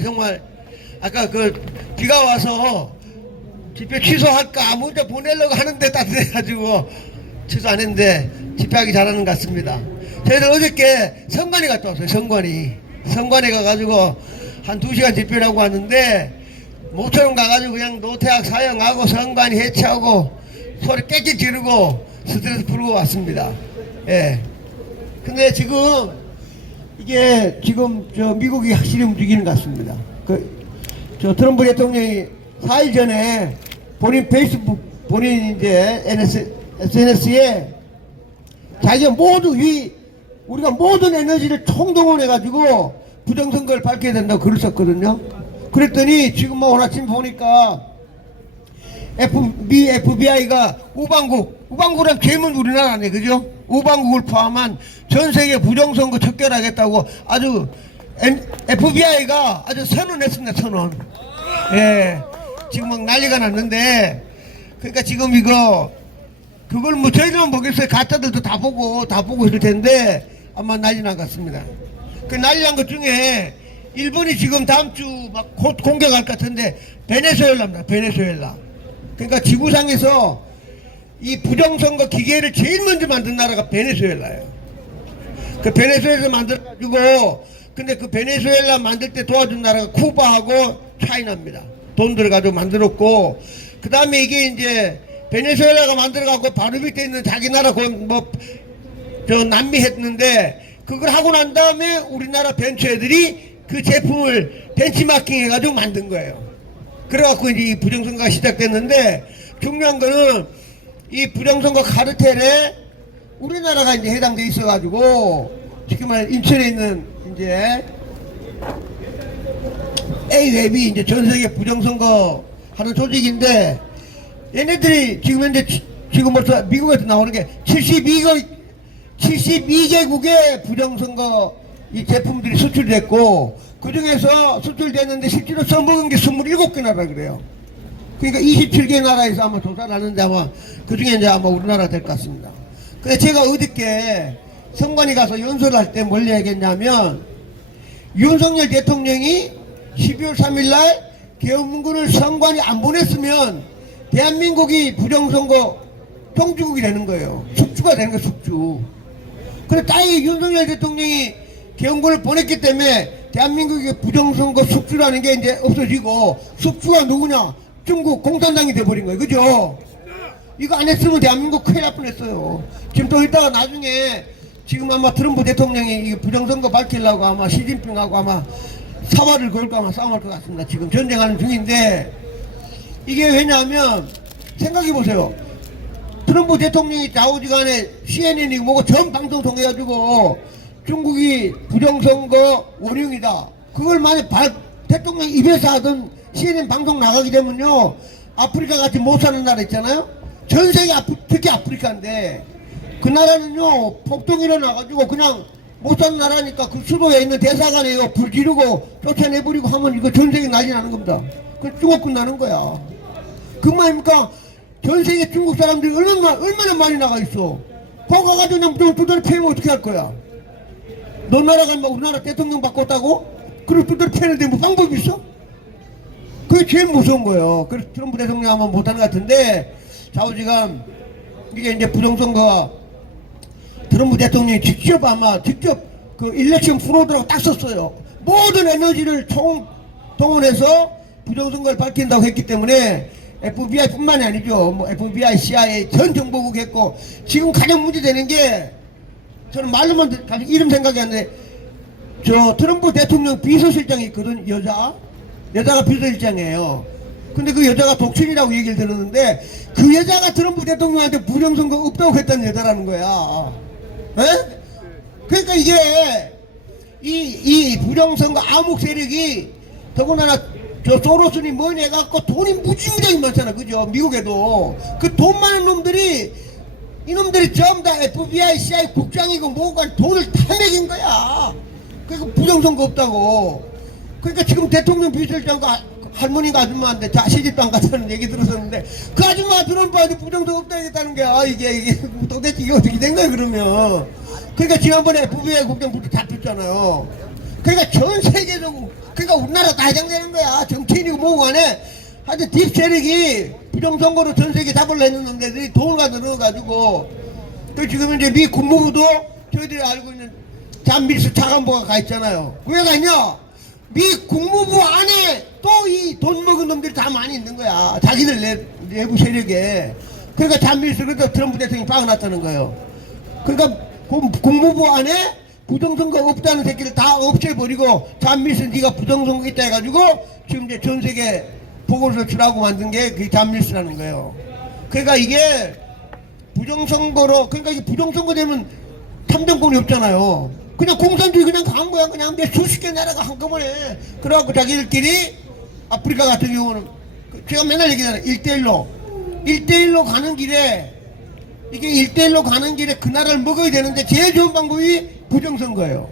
정말 아까 그 비가 와서 집회 취소할까 문자 보내려고 하는데 따뜻해가지고 취소 안 했는데 집회하기 잘하는 것 같습니다. 저희들 어저께 성관에 갔다 왔어요. 성관에 가가지고 한 2시간 집회를 하고 왔는데 모처럼 가가지고 그냥 노태악 사형하고 성관이 해체하고 소리 깨끗 지르고 스트레스 풀고 왔습니다. 예. 근데 지금 이게 지금 저 미국이 확실히 움직이는 것 같습니다. 저 트럼프 대통령이 4일 전에 본인 페이스북, 본인 이제 SNS에 자기가 우리가 모든 에너지를 총동원해가지고 부정선거를 밝혀야 된다고 글을 썼거든요. 그랬더니 지금 뭐 오늘 아침 보니까 FBI가 우방국이란 죄는 우리나라네, 그죠? 우방국을 포함한 전 세계 부정선거 척결하겠다고 아주 FBI가 아주 선언했습니다, 선언. 예. 지금 막 난리가 났는데, 그러니까 지금 그걸 뭐 저희들만 보겠어요. 가짜들도 다 보고 있을 텐데, 아마 난리 난 것 같습니다. 그 난리 난 것 중에, 일본이 지금 다음 주 막 곧 공격할 것 같은데, 베네수엘라입니다, 베네수엘라. 그러니까 지구상에서 이 부정선거 기계를 제일 먼저 만든 나라가 베네수엘라예요. 그 베네수엘에서 만들어가지고, 근데 그 베네수엘라 만들 때 도와준 나라가 쿠바하고 차이나입니다. 돈 들어가지고 만들었고, 그 다음에 이게 이제 베네수엘라가 만들어갖고 바로 밑에 있는 자기 나라 남미 했는데, 그걸 하고 난 다음에 우리나라 벤처 애들이 그 제품을 벤치마킹 해가지고 만든 거예요. 그래갖고 이제 이 부정선거가 시작됐는데, 중요한 거는 이 부정선거 카르텔에 우리나라가 이제 해당돼 있어가지고, 지금 인천에 있는 이제 A웹이 이제 전 세계 부정선거 하는 조직인데, 얘네들이 지금 현재 지금 벌써 미국에서 나오는 게 72개국의 부정선거 이 제품들이 수출됐고, 그 중에서 수출됐는데 실제로 써먹은 게 27개 나라 그래요. 그러니까 27개 나라에서 아마 조사를 하는데 아마 그 중에 이제 아마 우리나라 될 것 같습니다. 근데 제가 어저께 성관이 가서 연설을 할 때 뭘 얘기했냐면, 윤석열 대통령이 12월 3일날 계엄문구를 성관이 안 보냈으면 대한민국이 부정선거 종주국이 되는 거예요. 숙주가 되는 거예요, 숙주. 그래, 다행히 윤석열 대통령이 계엄문구를 보냈기 때문에 대한민국의 부정선거 숙주라는 게 이제 없어지고, 숙주가 누구냐? 중국 공산당이 돼버린 거예요. 그죠? 이거 안 했으면 대한민국 큰일 날 뻔했어요. 지금 또 이따가 나중에 지금 아마 트럼프 대통령이 이 부정선거 밝히려고 아마 시진핑하고 아마 사활을 걸고 아마 싸움할 것 같습니다. 지금 전쟁하는 중인데, 이게 왜냐하면 생각해보세요. 트럼프 대통령이 좌우지간에 CNN이고 뭐고 전 방송 통해가지고 중국이 부정선거 원흉이다, 그걸 만약 대통령 입에서 하던 CNN 방송 나가게 되면요, 아프리카 같이 못 사는 나라 있잖아요. 전 세계 특히 아프리카인데, 그 나라는요 폭동이 일어나가지고 그냥 못 사는 나라니까 그 수도에 있는 대사관에요 불 지르고 쫓아내버리고 하면 이거 전 세계 난리 나는 겁니다. 그 중국 끝나는 거야. 그 말입니까? 전 세계 중국 사람들이 얼마나 많이 나가 있어. 거기 가가지고 그냥 두드려 패면 어떻게 할 거야? 너 나라가 막 우리나라 대통령 바꿨다고? 그리고 두드려 패는데 뭐 방법이 있어? 그게 제일 무서운 거예요. 그래서 트럼프 대통령 아마 못하는 것 같은데, 좌우지간 이게 이제 부정선거가 트럼프 대통령이 직접 그 일렉션 프로드라고 딱 썼어요. 모든 에너지를 동원해서 부정선거를 밝힌다고 했기 때문에 FBI 뿐만이 아니죠. 뭐 FBI, CIA 전 정보국 했고, 지금 가장 문제되는 게, 저는 말로만 가지고 이름 생각이 안 나는데, 저 트럼프 대통령 비서실장이 있거든. 여자가 비서실장이에요. 근데 그 여자가 독신이라고 얘기를 들었는데, 그 여자가 트럼프 대통령한테 부정선거 없다고 했다는 여자라는 거야. 에? 그러니까 이게 이 부정선거 암흑 세력이, 더군다나 저 소로스니 뭐니 해갖고 돈이 무지무지하게 많잖아, 그죠? 미국에도 그 돈 많은 놈들이, 이놈들이 전부 다 FBI, CIA 국장이고 뭐고 돈을 다 매긴 거야. 그러니까 부정선거 없다고. 그러니까 지금 대통령 비서실장과 할머니가 아줌마한테 시집도 안 갔다는 얘기 들었었는데, 그 아줌마가 트럼프한테 부정선거 없다 했다는 게, 이게 도대체 이게 어떻게 된 거야 그러면. 그러니까 지난번에 FBI 국장부터 잡혔잖아요. 그러니까 전 세계적으로 그러니까 우리나라 다 해당되는 거야. 정치인이고 뭐고 간에 하여튼 딥 세력이 부정선거로 전 세계 잡으려 했는 놈들이 돈을 가져 넣어가지고 그 지금 이제 미 국무부도 저희들이 알고 있는 잔밀스 차관보가 가 있잖아요. 왜 가있냐? 미 국무부 안에 또 이 돈 먹은 놈들이 다 많이 있는 거야. 자기들 내부 세력에. 그러니까 잔밀스 그래서 트럼프 대통령이 박아놨다는 거예요. 그러니까 국무부 안에 부정선거 없다는 새끼를 다 없애버리고 잔밀스 네가 부정선거 있다 해가지고 지금 이제 전 세계 보고서를 주라고 만든 게 그 잔밀스라는 거예요. 그러니까 이게 부정선거로 그러니까 이게 부정선거 되면 참정권이 없잖아요. 그냥 공산주의 그냥 간 거야. 그냥 몇 수십 개 나라가 한꺼번에. 그래갖고 자기들끼리 아프리카 같은 경우는 제가 맨날 얘기하잖아요. 1대1로 가는 길에 이게 1대1로 가는 길에 그 나라를 먹어야 되는데 제일 좋은 방법이 부정선거예요.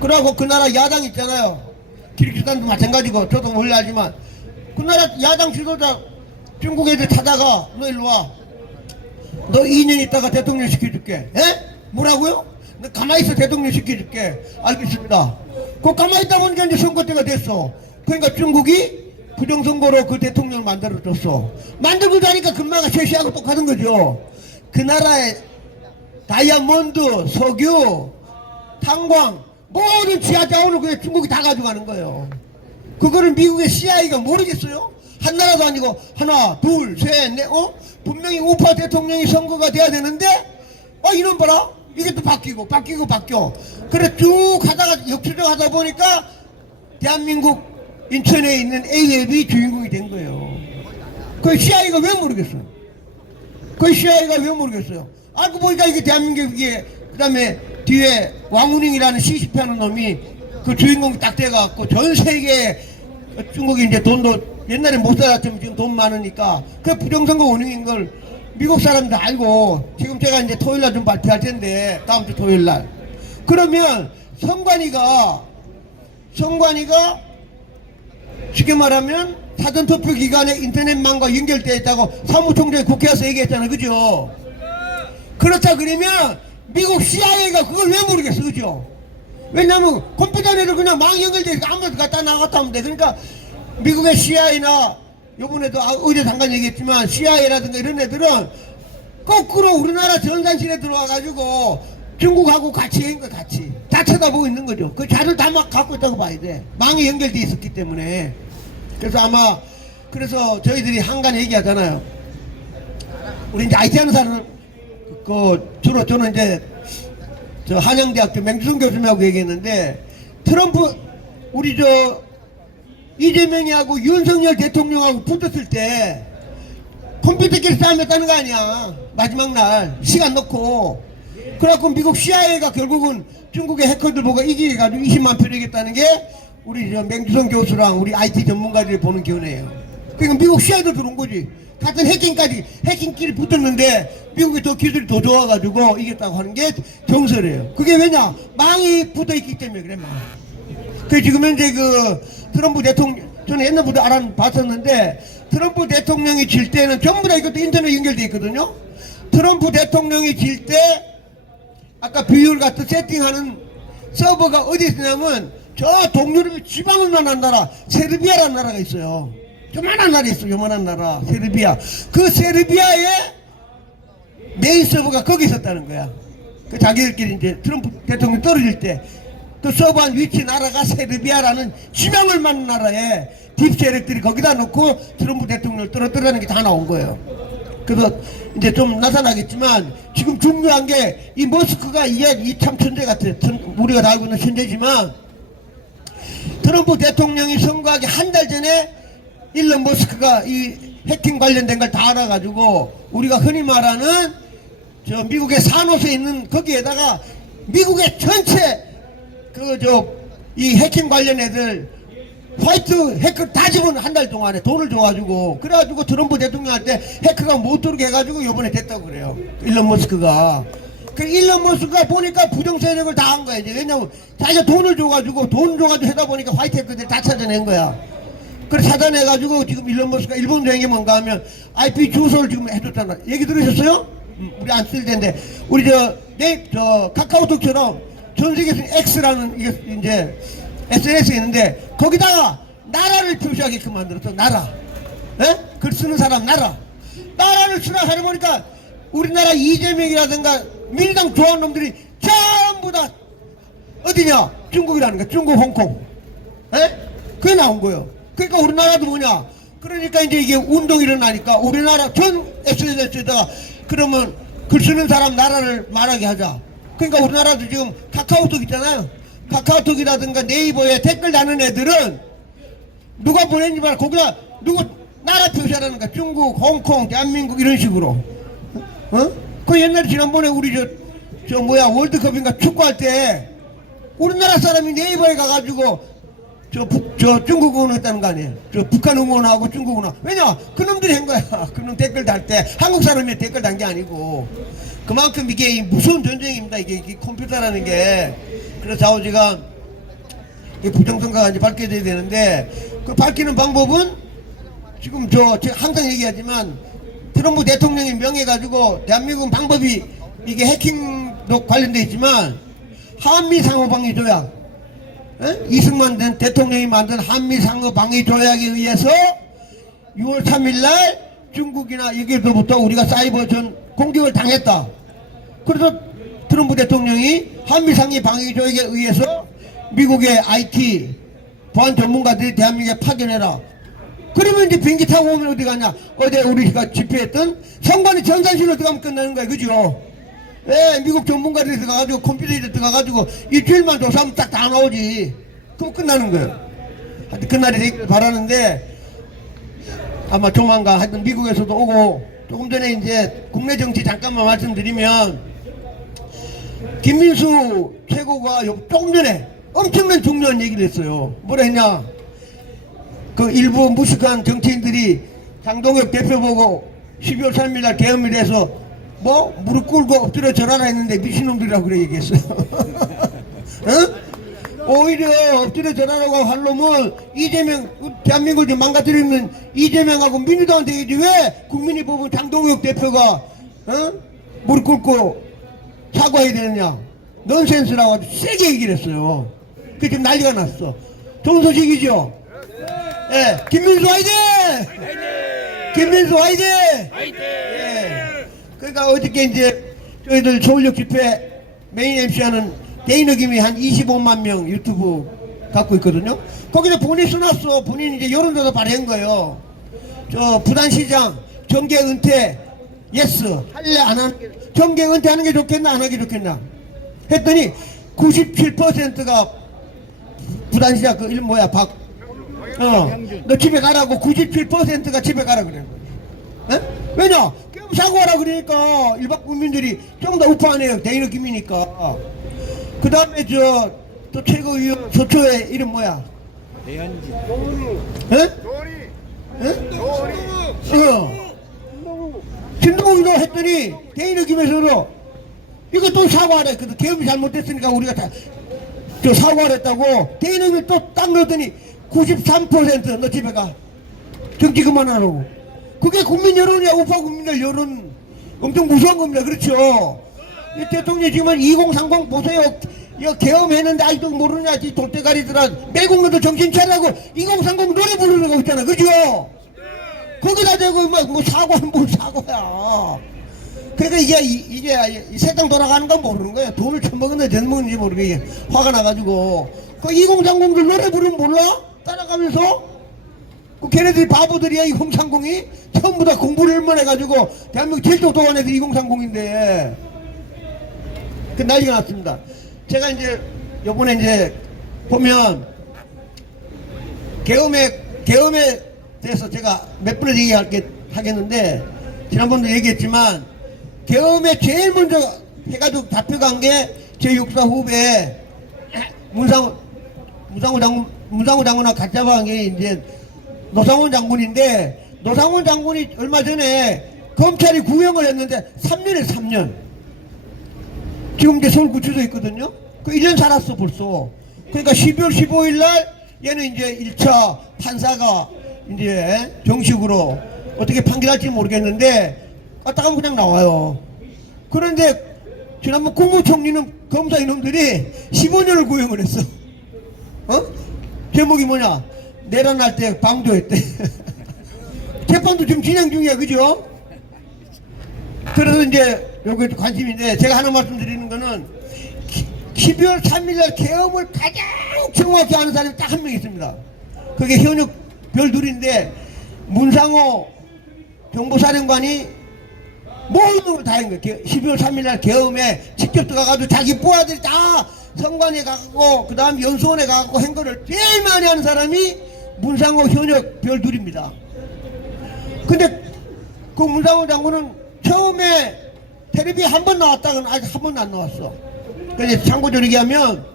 그러고 그 나라 야당 있잖아요. 키르기스탄도 마찬가지고 저도 원래 알지만 그 나라 야당 지도자 중국 애들 찾아가 너 일로 와. 너 2년 있다가 대통령 시켜줄게. 에? 뭐라고요? 너 가만히 있어 대통령 시켜줄게. 알겠습니다. 그 가만히 있다 보니까 이제 선거 때가 됐어. 그러니까 중국이 부정선거로 그 대통령을 만들어줬어. 만들고 자니까 금마가 쉐시하고 똑같은 거죠. 그 나라의 다이아몬드, 석유, 탄광 모든 지하 자원을 그냥 중국이 다 가져가는 거예요. 그거를 미국의 CIA가 모르겠어요? 한 나라도 아니고 하나, 둘, 셋, 넷, 분명히 우파 대통령이 선거가 돼야 되는데 이놈 봐라. 이게 또 바뀌고 바뀌어. 그래 쭉 하다가 역추적 하다 보니까 대한민국 인천에 있는 A앱이 주인공이 된 거예요. 그 CIA가 왜 모르겠어요? 그 CIA가 왜 모르겠어요? 알고 보니까 이게 대한민국에 그 다음에 뒤에 왕우닝이라는 시시피 하는 놈이 그 주인공이 딱 돼갖고 전 세계에 중국이 이제 돈도 옛날에 못 살았지만 지금 돈 많으니까 그 부정선거 원인인 걸 미국 사람들 알고 지금 제가 이제 토요일날 좀 발표할 텐데 다음 주 토요일날 그러면 선관위가 쉽게 말하면 사전투표 기간에 인터넷망과 연결되어 있다고 사무총장이 국회에서 얘기했잖아요. 그죠? 그렇다 그러면 미국 CIA가 그걸 왜 모르겠어. 그죠? 왜냐면 컴퓨터 내로 그냥 망 연결되어 있으니까 아무데도 갔다 나갔다 하면 돼. 그러니까 미국의 CIA나 요번에도 어제 잠깐 얘기했지만 CIA라든가 이런 애들은 거꾸로 우리나라 전산실에 들어와가지고 중국하고 같이 한 거 같이 다 쳐다보고 있는 거죠. 그 자료를 다 막 갖고 있다고 봐야 돼. 망에 연결돼 있었기 때문에. 그래서 아마 그래서 저희들이 한간 얘기하잖아요. 우리 이제 IT 하는 사람은 주로 저는 이제 저 한양대학교 맹주성 교수님하고 얘기했는데 트럼프 우리 이재명이하고 윤석열 대통령하고 붙었을 때 컴퓨터끼리 싸움했다는 거 아니야. 마지막 날 시간 넣고 그래갖고 미국 CIA가 결국은 중국의 해커들 보고 이기가지고 20만 표 이겼다는 게 우리 맹주성 교수랑 우리 IT 전문가들이 보는 견해예요. 그러니까 미국 CIA도 들어온 거지. 같은 해킹끼리 붙었는데 미국이 더 기술이 더 좋아가지고 이겼다고 하는 게 정설이에요. 그게 왜냐? 망이 붙어있기 때문에 그래. 그 지금 현재 그 트럼프 대통령 저는 옛날부터 봤었는데 트럼프 대통령이 질 때는 전부 다 이것도 인터넷 연결돼 있거든요. 트럼프 대통령이 질 때 아까 비율 같은 세팅하는 서버가 어디 있냐면 저 동유럽 지방을만한 나라 세르비아라는 나라가 있어요. 요만한 나라 있어. 요만한 나라 세르비아. 그 세르비아의 메인 서버가 거기 있었다는 거야. 그 자기들끼리 이제 트럼프 대통령 떨어질 때 그 서버한 위치 나라가 세르비아라는 지방을 만난 나라에 딥 세력들이 거기다 놓고 트럼프 대통령을 떨어뜨리는 게 다 나온 거예요. 그래서 이제 좀 나타나겠지만 지금 중요한 게 이 머스크가 이 참 천재 같아. 우리가 다 알고 있는 천재지만 트럼프 대통령이 선거하기 한 달 전에 일론 머스크가 이 해킹 관련된 걸 다 알아가지고 우리가 흔히 말하는 저 미국의 산호에 있는 거기에다가 미국의 전체 이 해킹 관련 애들 화이트 해커 다 집은 한 달 동안에 돈을 줘가지고 그래가지고 트럼프 대통령한테 해커가 못 들게 해가지고 요번에 됐다고 그래요. 일론 머스크가. 그 일론 머스크가 보니까 부정세력을 다 한 거야. 이제 왜냐면 자기가 돈을 줘가지고 하다 보니까 화이트 해커들이 다 찾아낸 거야. 그래 찾아내가지고 지금 일론 머스크가 일본 여행이 뭔가 하면 IP 주소를 지금 해줬잖아. 얘기 들으셨어요? 우리 안 쓸 텐데 우리 카카오톡처럼 전 세계에서 X라는 이게 이제 SNS에 있는데 거기다가 나라를 표시하게끔 만들었어. 나라. 에? 글 쓰는 사람 나라를 추락하려 보니까 우리나라 이재명이라든가 민주당 좋아하는 놈들이 전부 다 어디냐? 중국이라는 거야. 중국 홍콩. 에? 그게 나온 거예요. 그러니까 우리나라도 뭐냐? 그러니까 이제 이게 운동이 일어나니까 우리나라 전 SNS에다가 그러면 글 쓰는 사람 나라를 말하게 하자. 그러니까 우리나라도 지금 카카오톡 있잖아요. 카카오톡이라든가 네이버에 댓글 다는 애들은 누가 보냈는지 말 거기다 누구 나라 표시하라는 거야. 중국, 홍콩, 대한민국 이런 식으로. 어? 그 옛날에 지난번에 우리 저 뭐야 월드컵인가 축구할 때 우리나라 사람이 네이버에 가가지고 저 중국 응원했다는 거 아니에요. 저 북한 응원하고 중국 응원. 왜냐? 그놈들이 한 거야. 그놈 댓글 달 때 한국 사람이 댓글 단 게 아니고 그만큼 이게 무서운 전쟁입니다. 이게 컴퓨터라는 게. 그래서 좌우지가 부정선거가 이제 밝혀져야 되는데 그 밝히는 방법은 지금 제가 항상 얘기하지만 트럼프 대통령이 명해가지고 대한민국은 방법이 이게 해킹도 관련돼 있지만 한미 상호방위 조약 이승만 전 대통령이 만든 한미 상호방위 조약에 의해서 6월 3일날 중국이나 여기로부터 우리가 사이버 전 공격을 당했다. 그래서 트럼프 대통령이 한미 상호방위 조약에 의해서 미국의 IT 보안 전문가들이 대한민국에 파견해라. 그러면 이제 비행기 타고 오면 어디 가냐? 어제 우리가 집회했던 선관위 전산실로 들어가면 끝나는 거야. 그죠? 예, 미국 전문가들이 들어가가지고 컴퓨터에 들어가가지고 일주일만 조사하면 딱 다 나오지. 그럼 끝나는 거예요. 하여튼 그날이 되길 바라는데 아마 조만간 하여튼 미국에서도 오고 조금 전에 이제 국내 정치 잠깐만 말씀드리면 김민수 최고가 조금 전에 엄청난 중요한 얘기를 했어요. 뭐라 했냐? 그 일부 무식한 정치인들이 장동혁 대표 보고 12월 3일날 계엄을 해서 뭐 무릎 꿇고 엎드려 절하라 했는데 미친놈들이라고 그래 얘기했어요. 어? 오히려 엎드려 절하라고 할 놈은 이재명 대한민국을 망가뜨리면 이재명하고 민주당한테 얘기지 왜 국민이 보면 장동혁 대표가 무릎 꿇고 사과해야 되느냐. 넌센스라고 아주 세게 얘기를 했어요. 그게 지금 난리가 났어. 좋은 소식이죠. 예, 김민수 화이팅! 김민수 화이팅! 예. 그러니까 어저께 이제 저희들 서울역 집회 메인 MC하는 개인의김이 한 25만 명 유튜브 갖고 있거든요. 거기서 본인이 써놨어. 본인이 이제 여론조사 발행한 거예요. 저 부산시장 정계 은퇴 예스 할래 안 하는 게 정계 은퇴하는 게 좋겠나 안 하기 좋겠나 했더니 97%가 부산시장 그 이름 뭐야 너 집에 가라고 97%가 집에 가라 그래. 왜냐? 사고 하라 그러니까 일반 국민들이 좀 더 우파하네요. 대인의김이니까. 그 다음에 또 최고위원 서초의 이름 뭐야? 대현지. 신동훈도 했더니 대인의김에서도 이거 또 사과하래. 그 계엄이 잘못됐으니까 우리가 다 사과하랬다고 대인의김 또 딱 넣었더니 93% 너 집에 가. 정치 그만하라고. 그게 국민 여론이야. 우파 국민들 여론 엄청 무서운 겁니다. 그렇죠. 이 대통령이 지금 2030 보세요. 이거 계엄했는데 아직도 모르냐. 이 돌대가리들아 매국노도 정신 차리라고 2030 노래 부르는 거 있잖아. 그죠? 거기다 대고 뭐 사과는 뭘 사과야. 그러니까 이게 세상 돌아가는 건 모르는 거야. 돈을 처먹었는지 전 먹는지 모르게 화가 나가지고 그 2030들 노래 부르면 몰라? 따라가면서 그 걔네들이 바보들이야. 2030이 전부 다 공부를 얼마나 해가지고 대한민국 제일 똑똑한 애들이 2030인데 그 난리가 났습니다. 제가 이제 요번에 이제 보면 계엄에 대해서 제가 몇 번을 하겠는데 지난번도 얘기했지만 계엄에 제일 먼저 해가지고 답변가 한 게 제 육사 후배 문상호 장군하고 같이 잡아간 게 이제 노상원 장군인데 노상원 장군이 얼마 전에 검찰이 구형을 했는데 3년에 3년. 지금 이제 서울구치소에 있거든요. 그 1년 살았어 벌써. 그러니까 12월 15일 날 얘는 이제 1차 판사가 이제 정식으로 어떻게 판결할지 모르겠는데 갔다 가면 그냥 나와요. 그런데 지난번 국무총리는 검사 이놈들이 15년을 구형을 했어. 제목이 뭐냐? 내란할 때 방조했대. 재판도 지금 진행 중이야, 그죠? 그래서 이제 여기 관심인데 제가 하나 말씀드리는 거는 12월 3일날 계엄을 가장 정확히 아는 사람이 딱 한 명 있습니다. 그게 현역 별둘인데 문상호 정보사령관이 모든 걸 다 한 거예요. 12월 3일날 계엄에 직접 들어가가지고 자기 부하들이 다 성관에 가고 그 다음 연수원에 가고 한 거를 제일 많이 하는 사람이 문상호 현역 별둘입니다. 근데 그 문상호 장군은 처음에 텔레비에 한 번 나왔다가는 아직 한 번도 안 나왔어. 그래서 참고적으로 얘기하면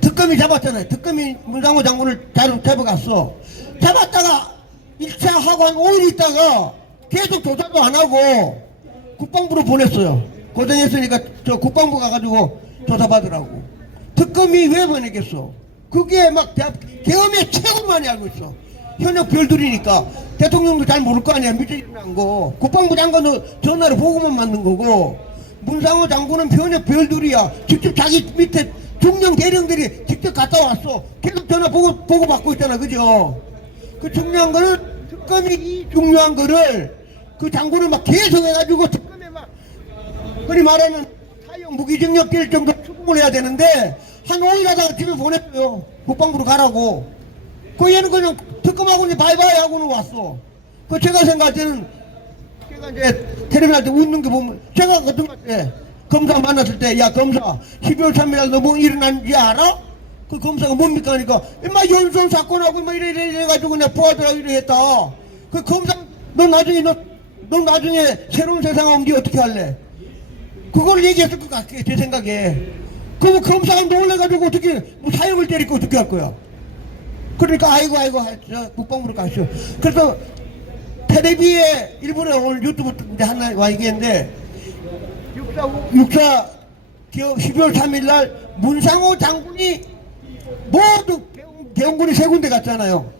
특검이 잡았잖아요. 특검이 문상호 장군을 잡아갔어. 잡았다가 1차 하고 한 5일 있다가 계속 조사도 안 하고 국방부로 보냈어요. 고생했으니까 저 국방부 가가지고 조사받으라고. 특검이 왜 보내겠어? 그게 막 계엄에 최고 많이 알고 있어. 현역 별들이니까 대통령도 잘 모를 거 아니야. 밑에 일어난 거. 국방부 장관도 전화로 보고만 만든 거고, 문상호 장군은 현역 별들이야. 직접 자기 밑에 중령 대령들이 직접 갔다 왔어. 계속 전화 보고 받고 있잖아, 그죠? 그 중요한 거는 특검이 이 중요한 거를 그 장군을 막 계속 해가지고 특검에 막 흔히 말하는 사형 무기징역 될 정도 추궁을 해야 되는데 한 5일 하다가 집에 보냈어요. 국방부로 가라고. 그 얘는 그냥 특검하고 이제 바이바이 하고는 왔어. 그 제가 생각할 때는 제가 이제 텔레비전 할 때 웃는 게 보면 제가 같은 것 같아. 검사 만났을 때 야 검사 12월 3일 너 뭐 일어난지 알아? 그 검사가 뭡니까 하니까 인마 연수원 사건하고 뭐 이래 가지고 내가 부하들하고 이래 했다. 그 검사 너 나중에 새로운 세상 오면 니 어떻게 할래? 그걸 얘기했을 것 같아 제 생각에. 그 검사가 놀래가지고 어떻게 뭐 사형을 때리고 어떻게 할 거야? 그러니까 아이고 저 국방부로 가시오. 그래서 텔레비에 일본에 오늘 유튜브 이제 하나 와 얘기했는데 6사 기억 12월 3일날 문상호 장군이 모두 개헌군이 세 군데 갔잖아요.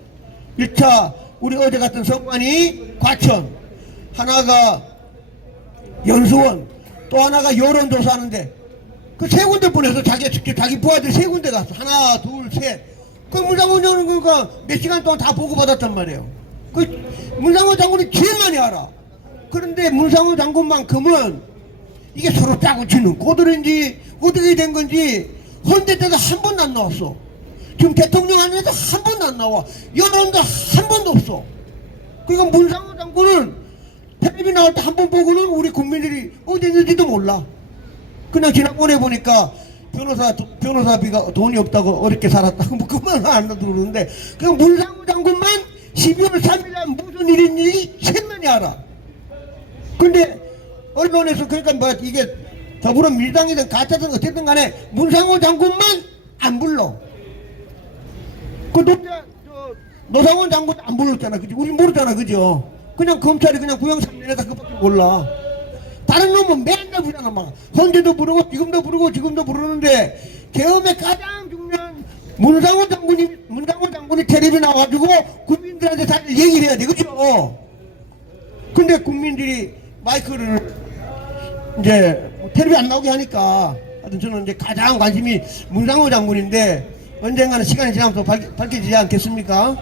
1차 우리 어제 갔던 성관이 과천, 하나가 연수원, 또 하나가 여론조사하는데 그 세 군데 보내서 자기 부하들 세 군데 갔어. 하나, 둘, 셋. 그 문상호 장군 그러니까 몇 시간 동안 다 보고받았단 말이에요. 그 문상호 장군이 제일 많이 알아. 그런데 문상호 장군만큼은 이게 서로 짜고 치는 꼬들인지 어떻게 된 건지 헌데 때도 한 번도 안 나왔어. 지금 대통령 안에도 한 번도 안 나와. 여론도 한 번도 없어. 그러니까 문상호 장군은 텔레비 나올 때 한 번 보고는 우리 국민들이 어디 있는지도 몰라. 그냥 지난번에 보니까 변호사비가 돈이 없다고 어렵게 살았다고 뭐 그만 안 그러는데 그냥 문상호 장군만 12월 3일날 무슨 일인지 셋만이 알아. 근데 언론에서 그러니까 뭐 이게 더불어민주당이든 가짜든 어쨌든 간에 문상호 장군만 안 불러. 그 노상원 장군도 안 불렀잖아. 그지? 우리 모르잖아. 그죠? 그냥 검찰이 그냥 구형 3년에다 그밖에 몰라. 다른 놈은 맨날 부르잖아. 막 헌재도 부르고 지금도 부르는데 계엄의 가장 중요한 문상호 장군이 텔레비 나와가지고 국민들한테 다 얘기를 해야 돼. 그죠? 근데 국민들이 마이크를 이제 텔레비 안 나오게 하니까 하여튼 저는 이제 가장 관심이 문상호 장군인데 언젠가는 시간이 지나면서 밝혀지지 않겠습니까?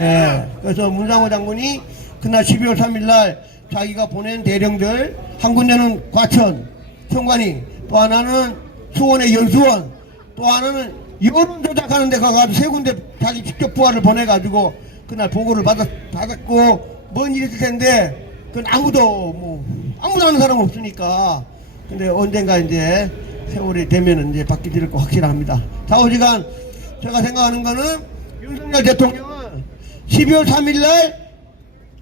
예. 그래서 문상호 장군이 그날 12월 3일날 자기가 보낸 대령들 한 군데는 과천 성관이, 또 하나는 수원의 연수원, 또 하나는 여론 조작하는 데 가가지고 세 군데 자기 직접 부하를 보내가지고 그날 보고를 받았고 뭔 일이 있을 텐데 그건 아무도 아는 사람 없으니까. 근데 언젠가 이제 세월이 되면 이제 바뀌질 거 확실합니다. 좌우지간 제가 생각하는 거는 윤석열 대통령은 12월 3일날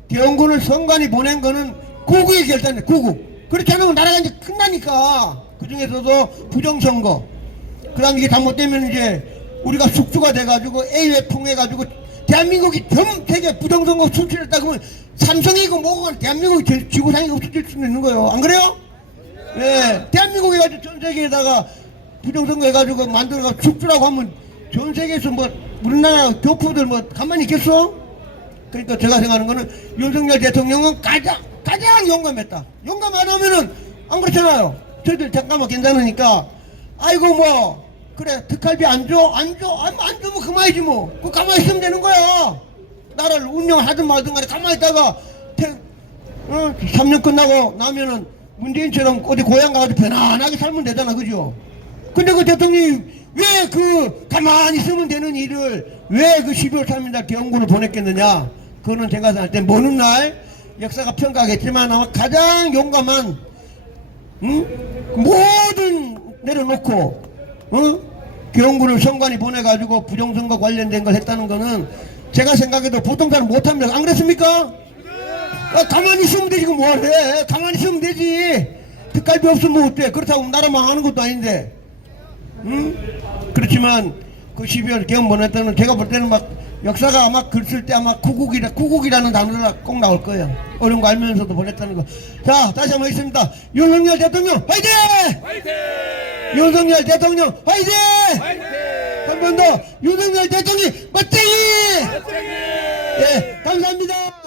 개헌군을 성관이 보낸 거는 구국의 결단이에요. 구국. 그렇게 하면 나라가 이제 끝나니까. 그 중에서도 부정선거. 그 다음 이게 잘못되면 이제 우리가 숙주가 돼가지고 A회 통해가지고 대한민국이 전 세계 부정선거 수출했다 그러면 삼성이고 뭐고 대한민국이 지구상에 없어질 수 있는 거예요. 안 그래요? 예. 대한민국 해가지고 전 세계에다가 부정선거 해가지고 만들어가지고 숙주라고 하면 전 세계에서 뭐 우리나라 교포들 뭐 가만히 있겠어? 그러니까 제가 생각하는 거는 윤석열 대통령은 가장 용감했다. 용감 안 하면은 안 그렇잖아요. 저희들 잠깐만 괜찮으니까 아이고 뭐 그래, 특활비 안 줘? 안 줘? 안 주면 그만이지 뭐. 그 가만히 있으면 되는 거야. 나라를 운영하든 말든 간에 가만히 있다가 3년 끝나고 나면은 문재인처럼 어디 고향 가서 편안하게 살면 되잖아, 그죠? 근데 그 대통령이 왜 그 가만히 있으면 되는 일을 왜 그 12월 3일날 경고를 보냈겠느냐? 그거는 제가 생각할 때 먼 훗날 역사가 평가하겠지만 아마 가장 용감한 모든 내려놓고 경고를 선관위 보내가지고 부정선거 관련된 걸 했다는 거는 제가 생각해도 보통 사람 못합니다. 안 그랬습니까? 가만히 있으면 되지, 그 뭐해. 가만히 있으면 되지. 특갈비 없으면 어때? 그렇다고 나라 망하는 것도 아닌데. 그렇지만 그 12월 개헌 보냈다는 제가 볼 때는 막 역사가 아마 글 쓸 때 아마 구국이라는 단어가 꼭 나올 거예요. 어려운 거 알면서도 보냈다는 거. 자, 다시 한번 하겠습니다. 윤석열 대통령 화이팅! 화이팅! 윤석열 대통령 화이팅! 화이팅! 한 번 더 윤석열 대통령 멋쟁이! 멋쟁이! 예, 감사합니다.